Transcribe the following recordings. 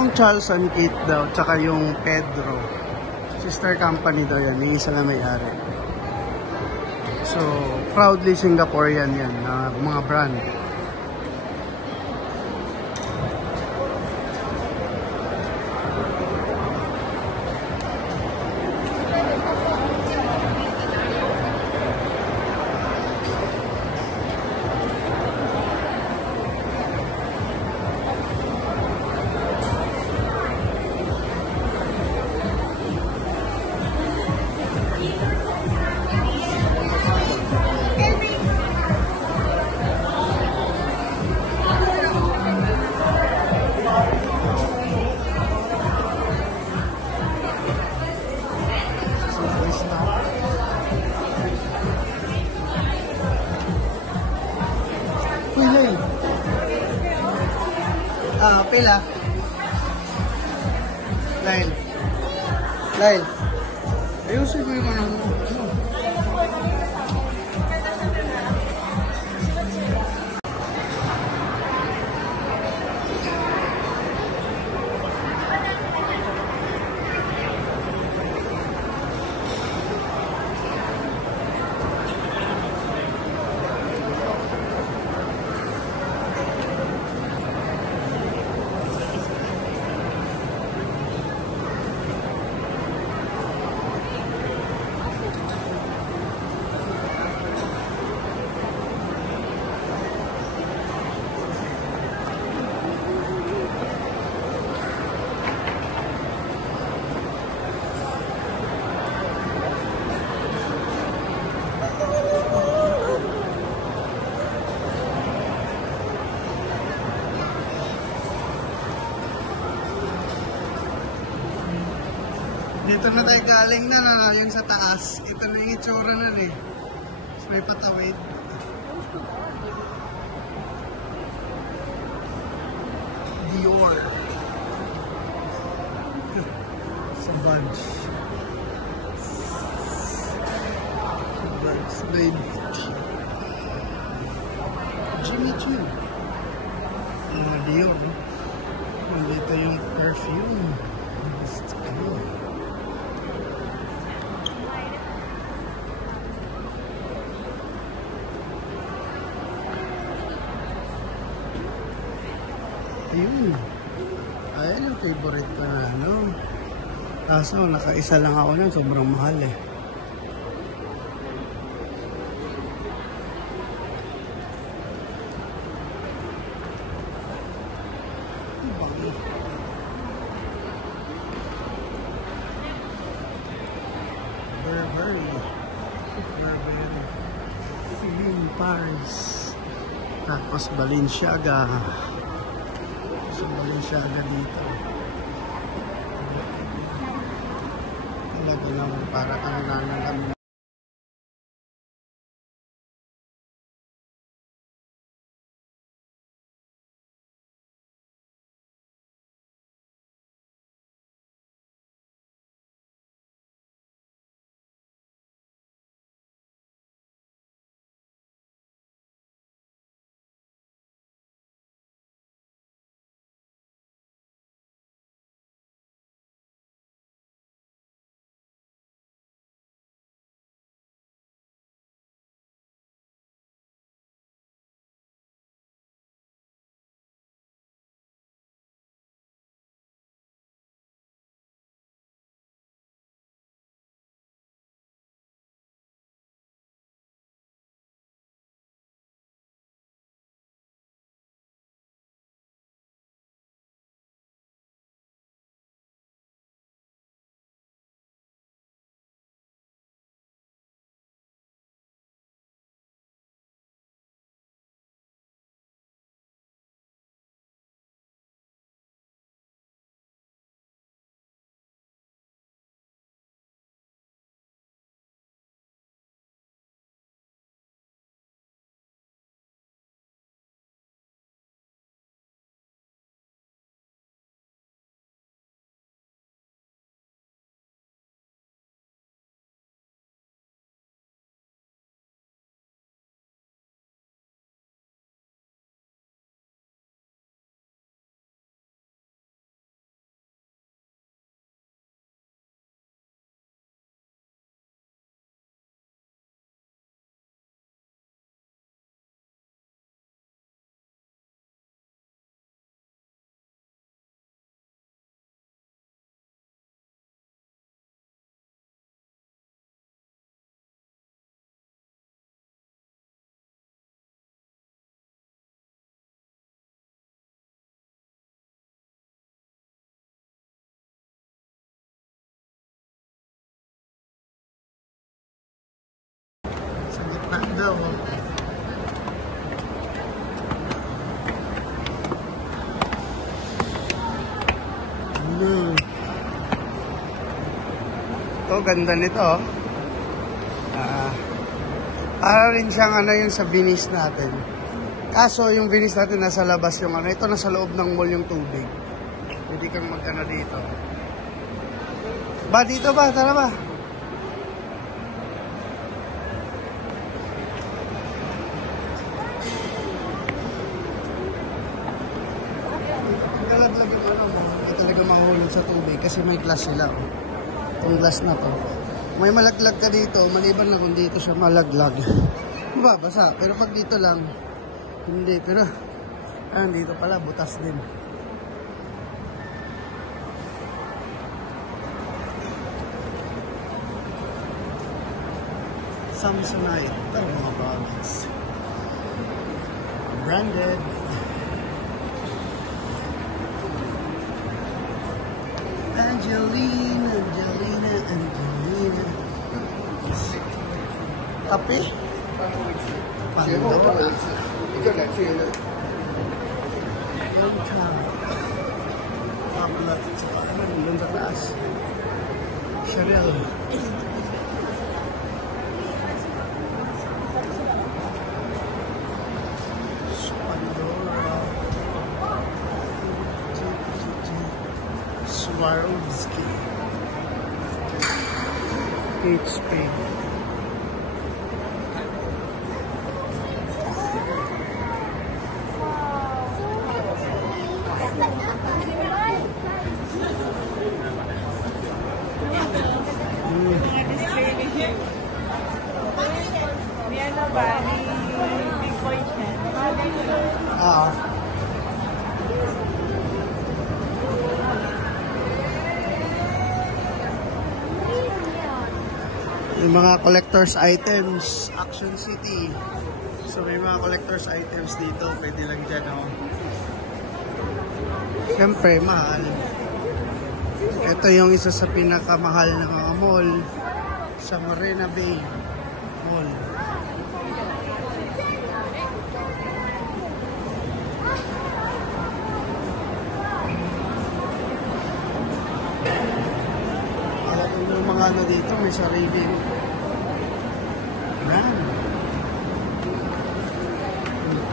Itong Charles and Kate daw, tsaka yung Pedro. Sister company daw yan, may isa na may-ari. So, proudly Singaporean yan, na mga brand. Pila. Lail. Ayusin mo yung ano. Dito na tayo galing na yung sa taas. Ito na yung itsura nun eh. So, may patawid. Dior. Sa bunch. Bunch baby. Jimmy Choo. Mga Dior. Nandito yung perfume. It's cool. Ayun. Ayan yung favorite ko na ano. Kaso nakaisa lang ako nun. Sobrang mahal eh. Burberry. Feeling Paris. Tapos Balenciaga. Balenciaga dito. Talaga naman para kang nananam. Ito, ganda nito. Oh. Para rin siyang ano yung sa Venice natin. Kaso yung Venice natin nasa labas yung ano. Ito nasa loob ng mall yung tubig. Pwede kang magkano dito. Ba, dito ba? Tara ba? Galaglag yung ano mo. Hindi talaga mahulog sa tubig kasi may glass sila. Oh. Itong glass na to. May malaglag ka dito. Maliban na kung dito siya malaglag. Basa. Pero pag dito lang, hindi. Pero, dito pala, butas din. Samsonite. Ito mga products. Branded. Angelina. Kape? Pandora. Tablet. Doon sa taas. Chanel. Pandora. Swarovski. HP. Yung mga collector's items, Action City. So may mga collector's items dito, pwede lang dyan, oh. Siyempre, mahal. Ito yung isa sa pinakamahal na mga mall sa Marina Bay Mall. Yung mga ano dito, may sariling brand.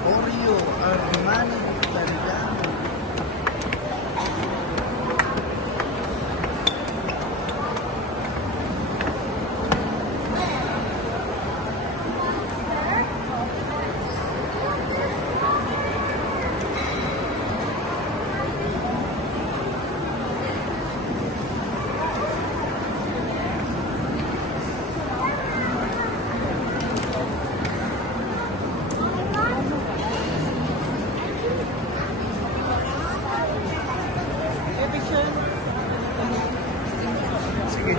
Oreo, Armani, Galgano. Sige.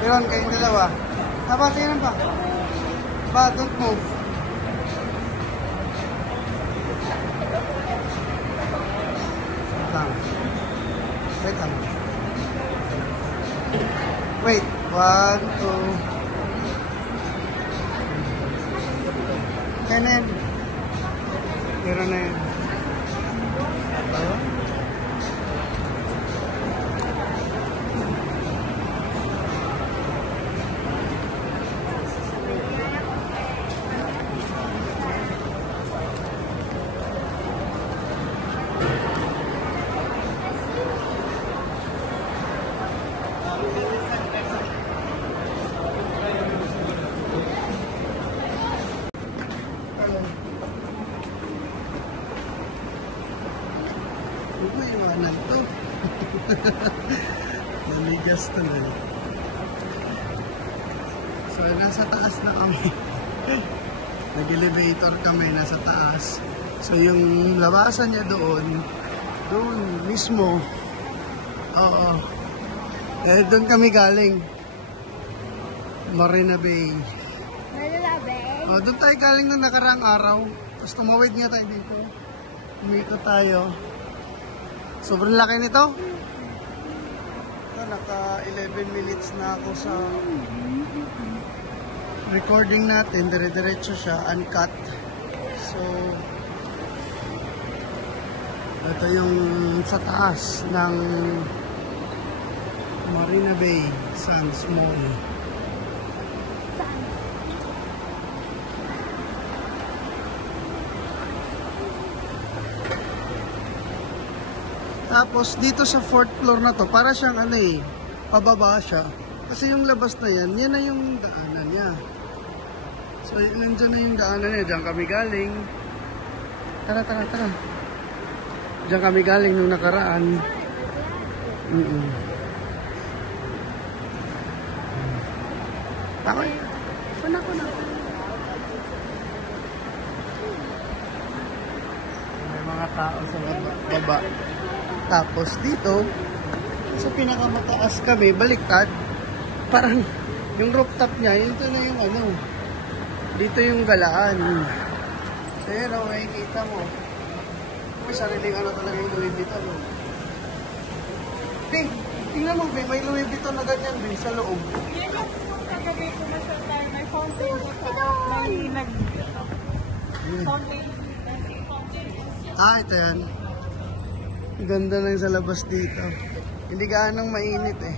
Ewan, kayong dalawa. Tingnan pa. Don't move. Wait lang. Wait. 1, 2. Kanan. Meron na yan. Iwanan to. Namigas to na. So, nasa taas na kami. Nag-elevator kami, nasa taas. So, yung labasan niya doon mismo. Oo. Dahil doon kami galing. Marina Bay. Marina Bay? O, doon tayo galing na nakaraang araw. Tapos tumawid nga tayo dito. Umikot tayo. Sobrang laki nito. Naka 11 minutes na ako sa recording natin. Dire-diretso siya, uncut. So, ito yung sa taas ng Marina Bay Sands Mall. Tapos dito sa fourth floor na to, para siyang ano eh, pababa siya. Kasi yung labas na yan, yan na yung daanan niya. So nandyan na yung daanan niya, diyan kami galing. Tara. Diyan kami galing nung nakaraan. Ako, na. May mga tao sa baba. Tapos dito, sa pinakamataas kami, baliktad. Parang yung rooftop niya, ito na yung ano. Dito yung galaan. So yun, makikita mo. May sariling ano talaga yung Louis Vuitton. Tingnan mo, may Louis Vuitton na ganyan, sa loob. Kagabi ko na siya tayo. May fountain ko sa may fountain. Ito yan. Ganda lang sa labas dito. Hindi gaanong mainit eh.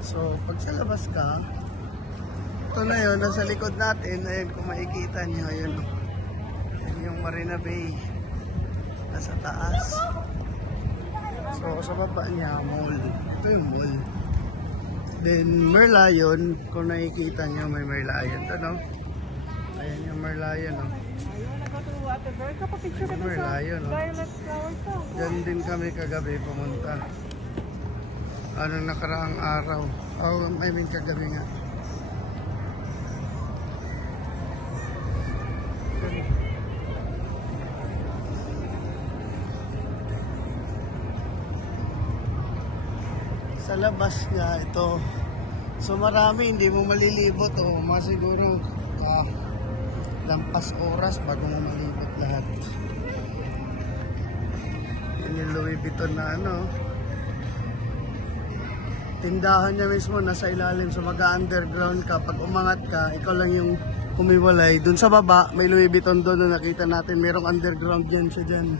So, pag sa labas ka, ito na yun, nasa likod natin, ayun kung makikita nyo, ayun. Ayun yung Marina Bay. Nasa taas. So, sa baba niya, mall. Ito yung mall. Then, Merlion, kung nakikita nyo, may Merlion. Ito, no? Ayan yung Merlion, no? Ayun, nagkatuwa. Ate Bird, kapapicture ka dun sa Merlion, no? violet flowers ko. Diyan din kami kagabi pumunta. Anong nakaraang araw? I mean kagabi nga. Sa labas niya ito. So marami, hindi mo malilibot. Mga siguro lampas oras bago mo malibot lahat. Yan yung Louis Vuitton na ano. Tindahan niya mismo nasa ilalim, so mag-underground ka. Pag umangat ka, ikaw lang yung kumiwalay. Doon sa baba, may Louis Vuitton doon na nakita natin. Merong underground yan siya dyan.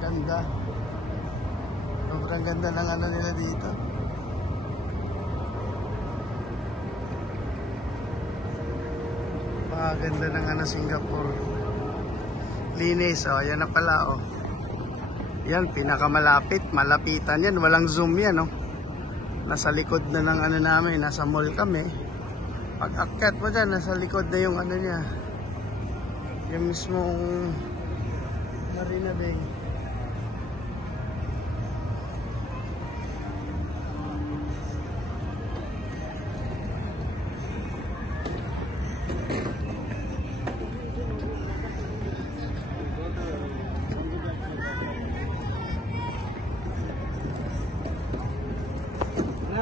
Ganda. Sobrang ganda ng ano nila dito. Ganda ng ano Singapore. Linis, yan na pala, Yan, pinakamalapit, malapitan yan, walang zoom yan, Nasa likod na ng ano namin, nasa mall kami. Pag akyat mo dyan, nasa likod na yung ano niya. Yung mismong Marina Bay.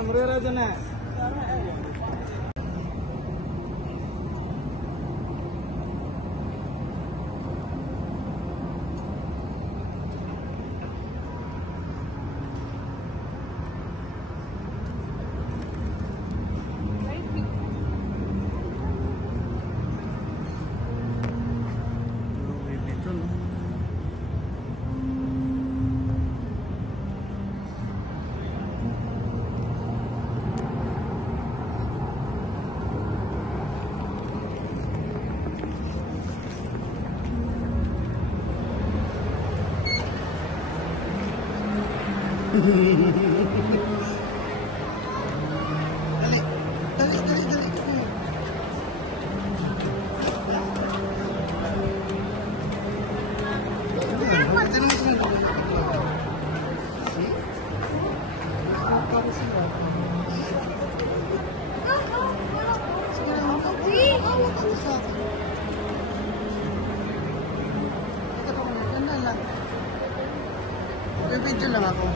Murah na. Dali. Video lang ako.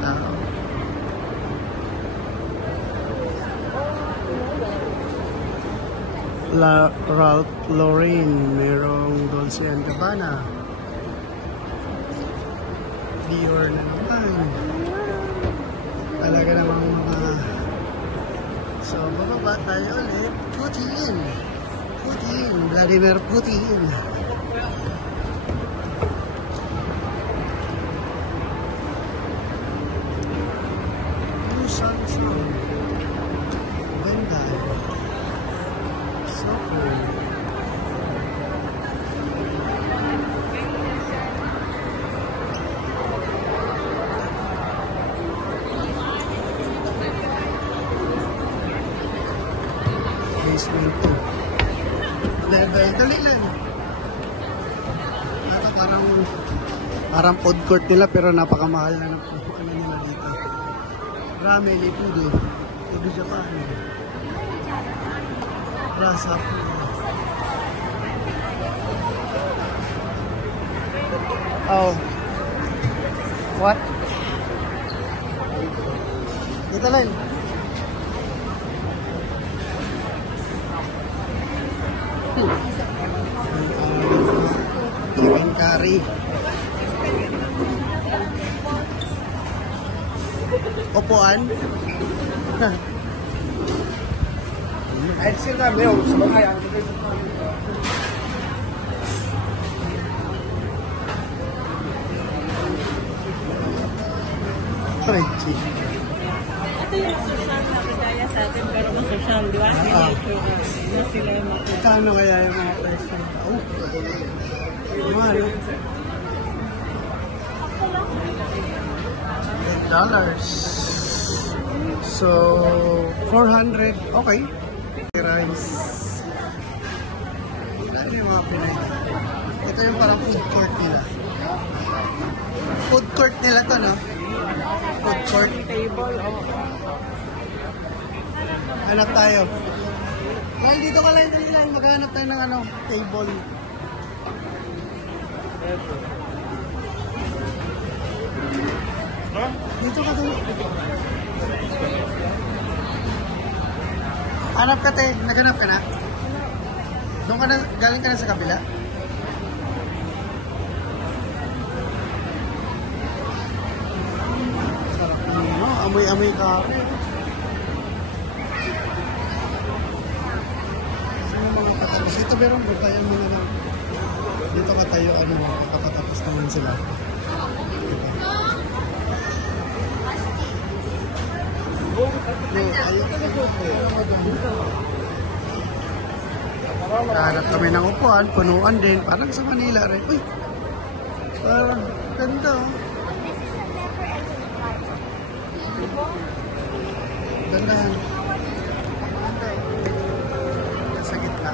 tao. Ralph Lauren, merong Dolce & Gabbana. Dior na naman. Talaga namang mga... So, bababa tayo ulit. Putin! Putin! Vladimir Putin! Samsung. Ganda. Super. Basement 2. Level. Dali lang. Ito parang food court nila pero napakamahal na ng ano nila dito. Ramen, Pudu. Pudu Japan. Rasa Pudu. Oh. What? Dito lang. Chicken curry. Upuan.哎，现在没有什么太阳。 Fried chicken. Ito yung social na kagaya sa atin, pero ang social, di ba? Na sila yung mga... Kano kaya yung mga presyo? Oh, mahal. $10. So, 400. Okay. Rice. Ano yung mga Pinay? Ito yung parang food court nila. Food court nila to, no? Food court. Table, Hanap tayo. Well, dito ka lang, maghanap tayo ng table. Dito ka tayo. Hanap ka tayo. Naghanap ka na? Doon ka na, galing ka na sa kabila? Sarap na amoy-amoy ka. Dito meron ba tayo mga lang? Dito ka tayo, kapatapos naman sila. Hanap kami ng upuan, punuan din, parang sa Manila rin. Uy! Parang ganda, oh. Gandahan. Sa gitna.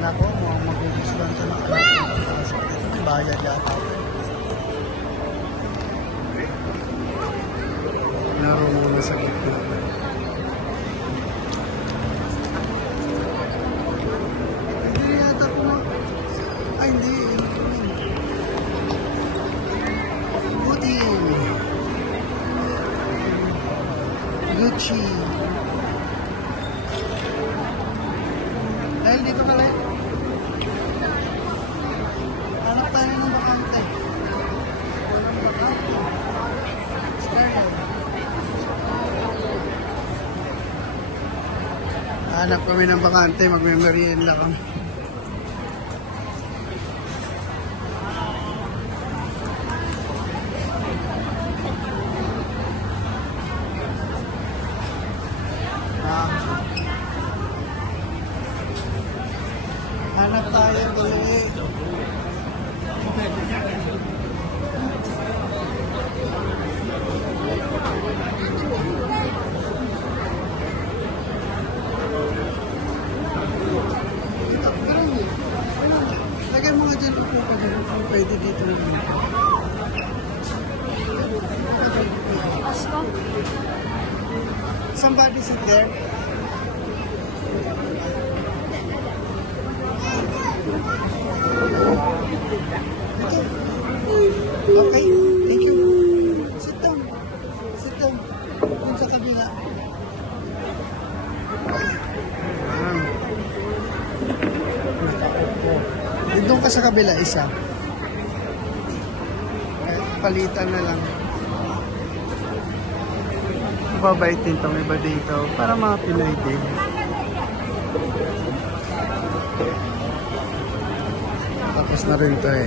Nako, mukhang magugustuhan ito ng may bayad yata. Naro muna sa gitna. Hindi yata ko na. Ay, hindi. Putin. Gucci. Dahil dito ka lang. Hanap tayo ng bakante. Hanap kami ng bakante, magme-merienda kami. Hanap tayo ulit. Lagyan mga dyan upo pa dyan. Pwede dito naman. Somebody sit there. doon ka sa kabila isa. Palitan na lang. Mababait din itong iba dito para mga Pinoy din. Tapos na rin to eh.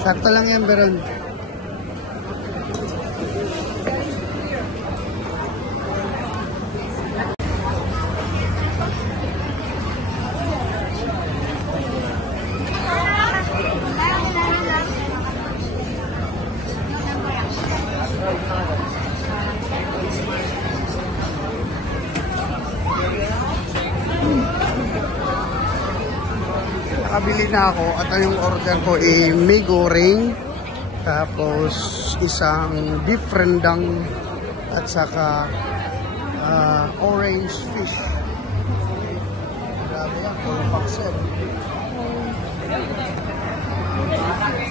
Sakto lang yan, Beron. Nakabili na ako at yung order ko ay may goreng, tapos isang beef rendang at saka orange fish. Grabe yan, puro pakser.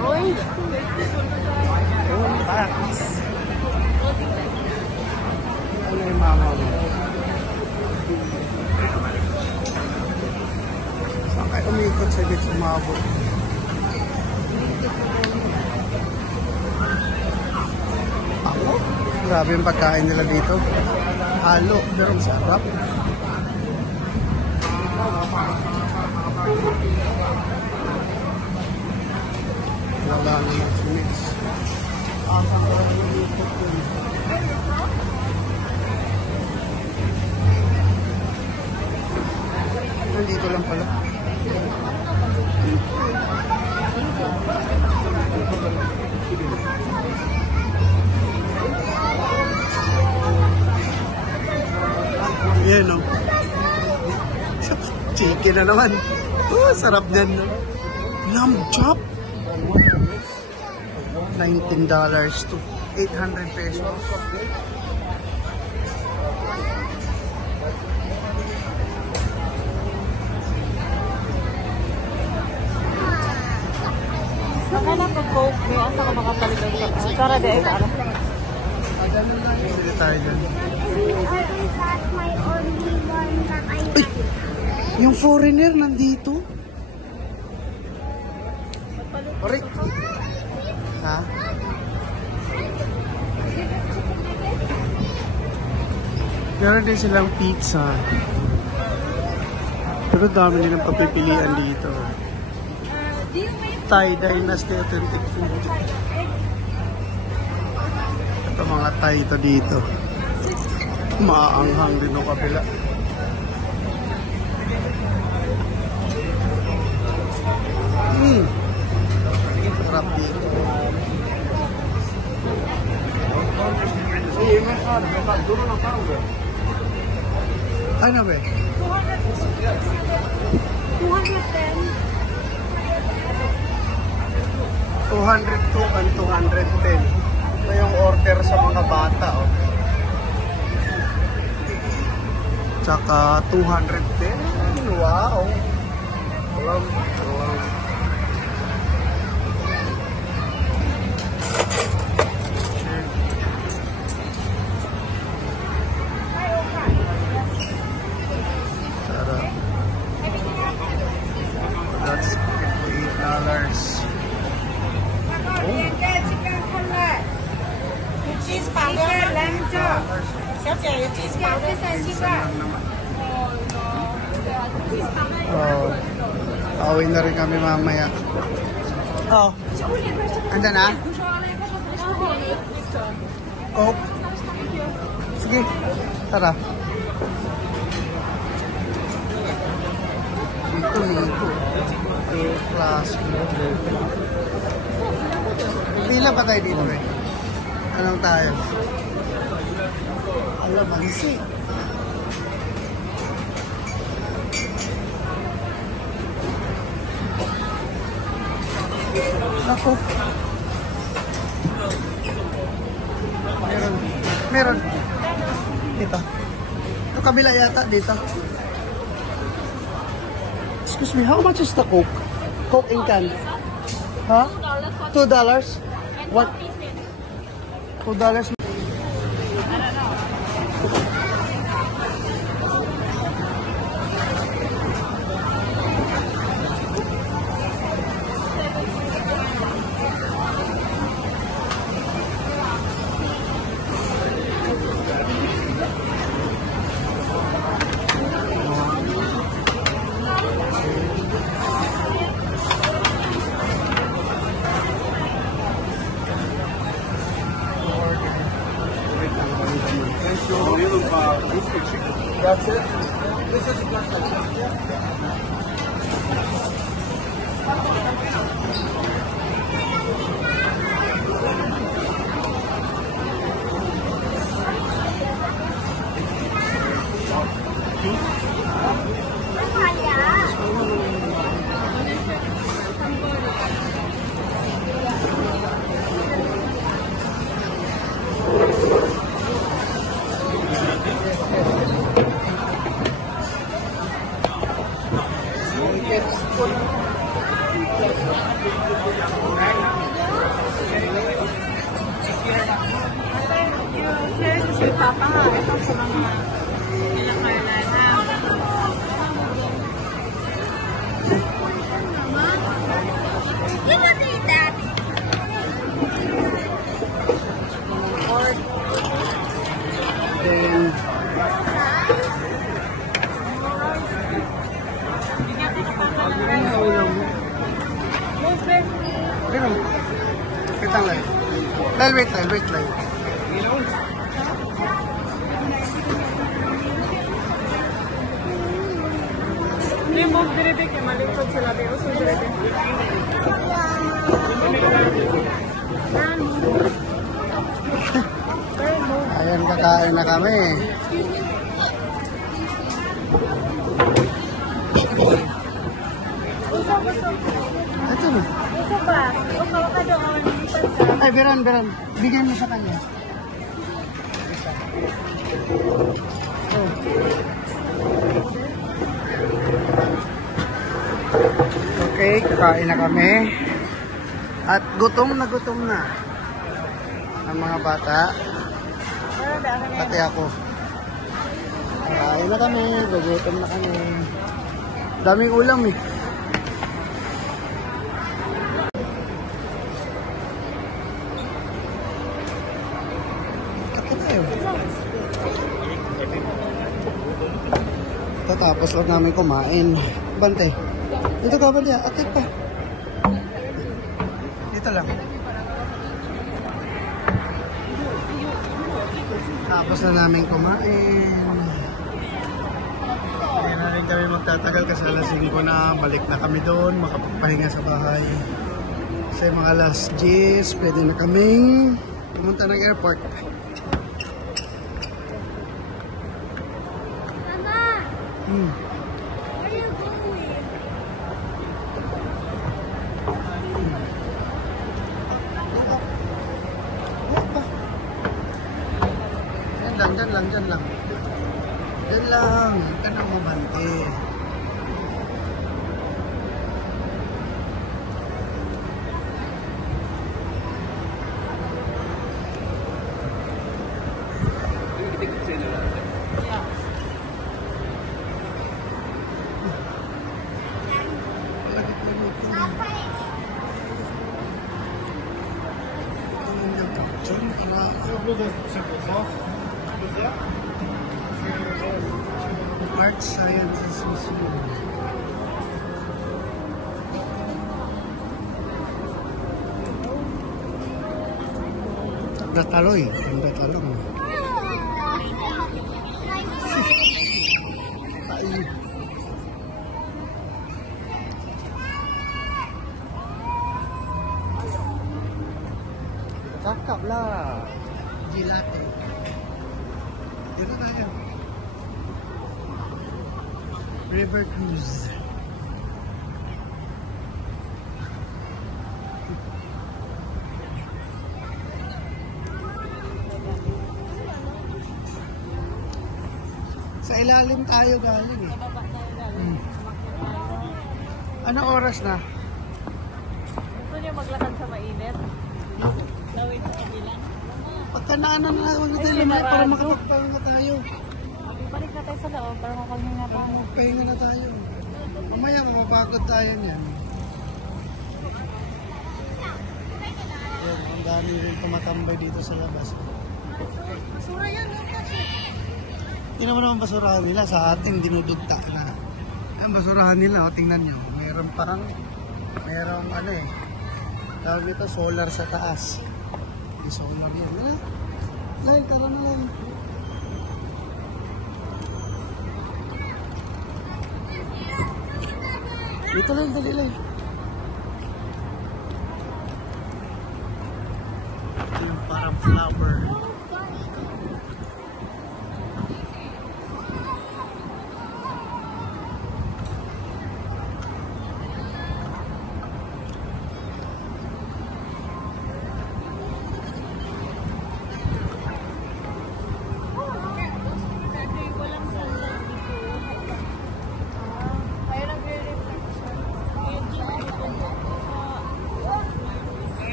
Orange fish. Oh, packs. Ano yung mama mo? Ay, umikot sa git sumabot. Ako? Grabe yung pagkain nila dito. Halo, pero masarap. Wala na yung mix. Asang ko lang umikot yun. Nandito lang pala. Yan o. Chicken na naman. Oh, sarap yan. No? Lamb chop. $19 to 800 pesos. Nakala ko Coke, may asa ka makapalitan sa para di ay para. Sige tayo dyan. Ay! Yung foreigner nandito. Oray! Ha? Meron din silang pizza. Pero dami din ang papipilian dito. Thai Dynasty Authentic Food. Ito mga Thai ito dito. Maaanghang din o kabila. Sarap dito. Ano ba? 202 and 210. Ito yung order sa mga bata. Oh. Tsaka 210. Wow. Wow. Sarap. That's $8. Cheese powder, lamb chop. 小姐有 cheese powder 3块。 Oh. Pauwi na rin kami mamaya. Oh. Andyan na? Coke? Sige. Tara. Dito nito. Class. Pila pa tayo dito eh. Anong tayo? Alam, mansi. Ako. Meron. Dito. Ito kabila yata dito. Excuse me, how much is the Coke? Coke in can? Huh? $2? What? $2. That's it. This is just like that. Si Papa nga, ito sa mga nila Carolina. You don't eat that. Then, ano ulam mo? Ganun. Wait lang lang. Wait lang. Hindi mo diridik eh, malipod sila. Di uso diridik. Ayan, kakain na kami. Uso. Ito na. Uso ba? Uso ka doon. Ay, Beran. Bigyan mo sa kanya. Oh. Okay, kakain na kami. At gutom na ang mga bata. Pati ako. Kakain na kami, gugutom na kami. Daming ulam eh. Tapos lang namin kumain. Bante. Dito ka, Bante. Atik pa. Dito lang. Tapos na namin kumain. Hindi na rin kami magtatagal kasi alas 5 na. Balik na kami doon. Makapagpahinga sa bahay. Kasi mga last days, pwede na kaming pumunta ng airport. Mama, where are you going? Dyan lang. Dyan lang. Ka nang mabante. Art Sciences Museum. Dataloy. Ang datalong. Ay. Cakap lah. Gelato. Dito tayo. River Cruise. Sa ilalim tayo galing eh. Ano oras na? Gusto niyo maglakad sa mainit? Lawin sa kabilang. Pagka naanan na ako na tayo lumay para makapagpahinga tayo. Balik na tayo sa loob para makapahinga tayo. Magpahinga na tayo. Mamaya mapapagod tayo niyan. Yan, ang dami rin tumatambay dito sa labas. Basura yan. Hindi naman naman basurahan nila. Sa ating dinudugta na. Ang basurahan nila, o, tingnan nyo. Merong ano eh. Tawag ito, solar sa taas. May solar yan. Lain, tara na lang. Dito lang, dali lang. Yung parang flower.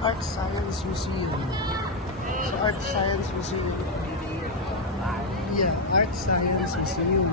Art Science Museum. So Art Science Museum. Yeah, Art Science Museum.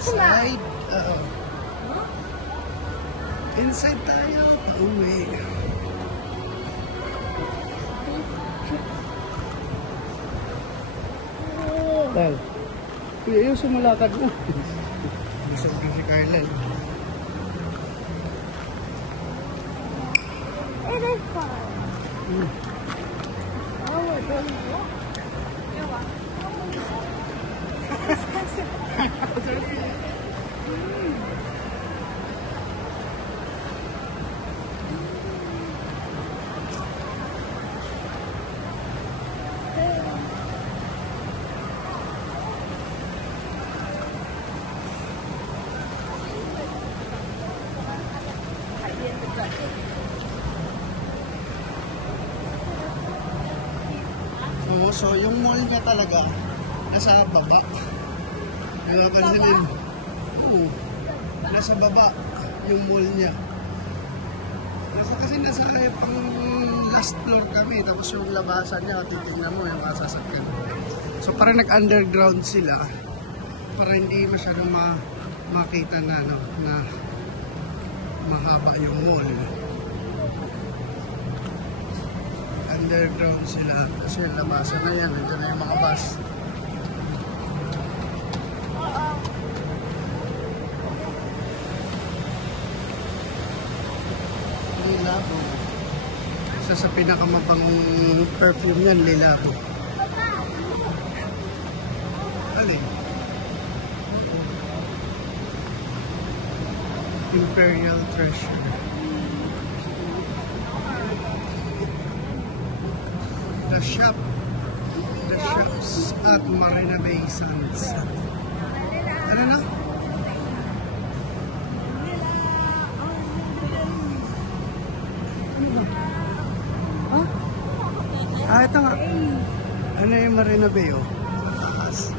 Inside. Inside tayo. Pauwi. Dahil. Kuya, yung sumalakad mo. Busog din si Carla. It is fun. Oh, it doesn't work. Oo, so yung mall niya talaga nasa baba. Napapansin. Oo. Nasa baba yung mall niya. Kasi nasa pang last floor kami, tapos yung labasan niya, titignan mo yung masasakyan. So parang nag-underground sila para hindi masyadong makita na, no, na mahaba yung mall. Underground sila kasi yung labasan na yan, nandiyan na yung mga bus. Lilabo. Isa sa pinakamapang perfume yan, Lilabo. Alin? Imperial Treasure. The shops at Marina Bay Sands. Ano na? Ito nga. Ano yung Marina Bay, oh? Taas.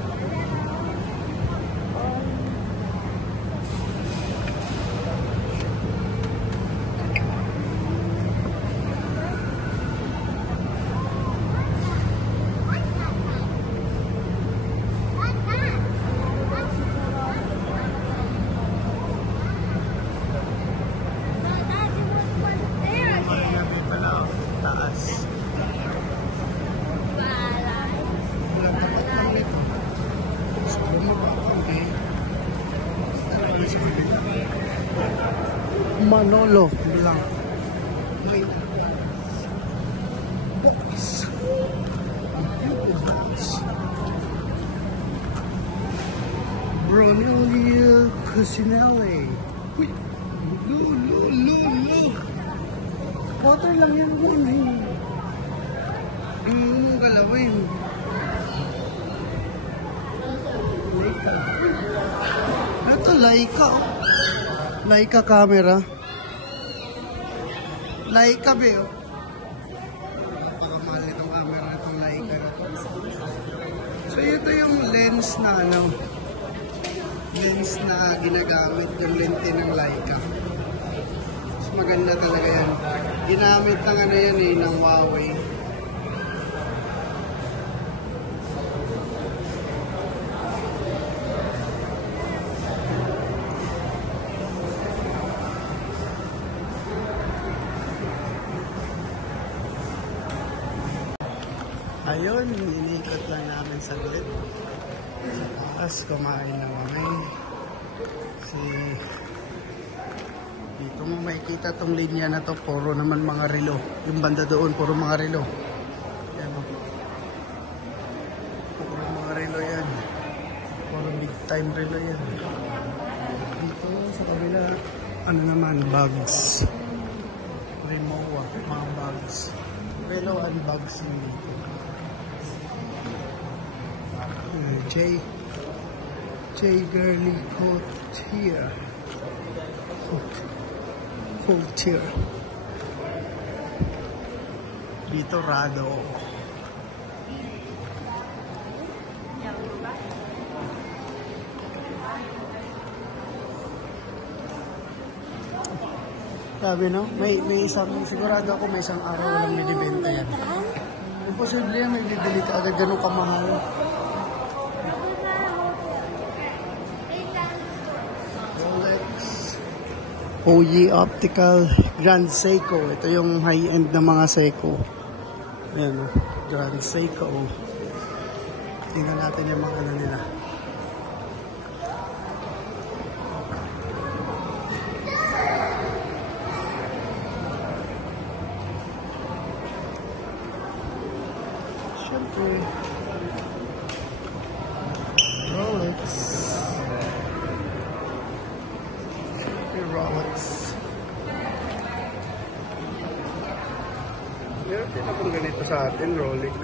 Marina Bay pala, oh. Taas. Manolo lang. May books. Brunello Cucinelli. Uy! Lo! Water lang yan. Yung galawin. Ito, Leica. Leica camera. Leica ba yun? Napakamahal itong camera itong Leica na to. So ito yung lens na lens na ginagamit yung lente ng Leica. So maganda talaga yan. Ginamit ng yan ng Huawei. Ayun, inikot lang namin saglit. Tapos kumain na kami. Dito mo makikita tong linya na to, puro naman mga relo. Yung banda doon, puro mga relo. Yan o. Puro mga relo yan. Puro big time relo yan. Dito sa kabila, ano naman, bags. Rimowa, mga bags. Relo unboxing dito. J Girly Couture. Couture. Dito Rado. Sabi no, may isang, sigurado ako may isang araw lang binibenta yan. Imposible yan, may bibili ka agad ganun kamahal. OE Optical Grand Seiko. Ito yung high-end na mga Seiko. Ayan o, Grand Seiko. Tingnan natin yung mga ano nila. Siyempre, Rolex. Rolex. Meron din akong ganito sa atin, Rolex.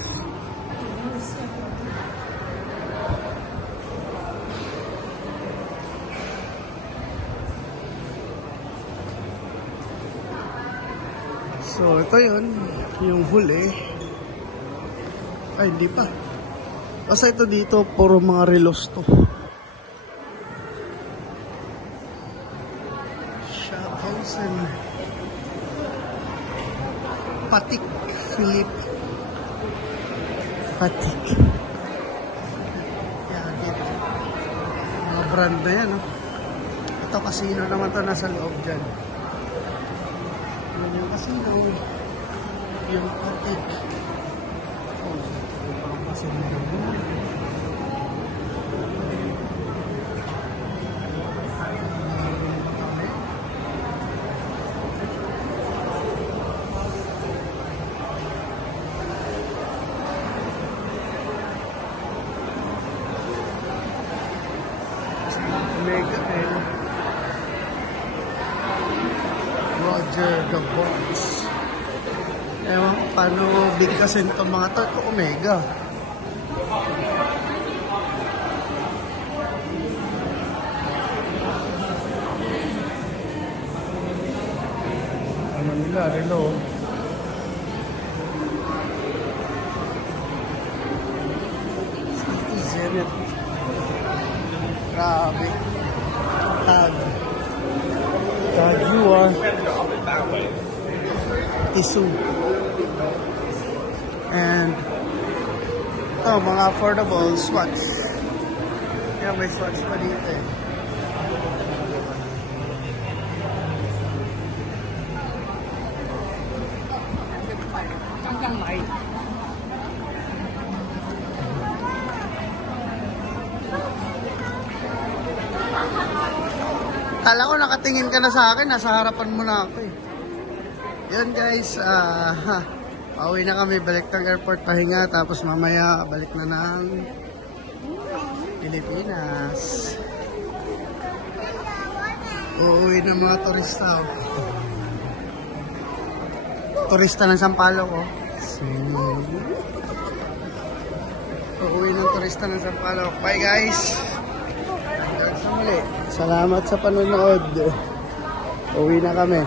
So, ito yun. Yung huli. Ay, hindi pa. Basta ito dito, puro mga relos to. Patik Philip. Patik. Yan, dito. Mga brand na yan, no? Ito, casino naman to, nasa loob dyan. Yan yung casino. Yung Patik. Oh, yung casino naman. Roger the Box. Ewan ko paano bigkasin itong mga to. Ito Omega. Ano nila, relo. Zenith. Grabe. Tag. Tajua. Tissue. And mga affordable Swatch. Yeah, may Swatch pa dito eh. Kala ko nakatingin ka na sa akin, nasa harapan mo na ako eh. Yan guys, pauwi na kami, balik ng airport, pahinga, tapos mamaya balik na ng Pilipinas. Uuwi ng mga turista. Turista ng Sampaloc ko. Uuwi ng turista ng Sampaloc. Bye guys! muli. Salamat sa panonood. Uwi na kami.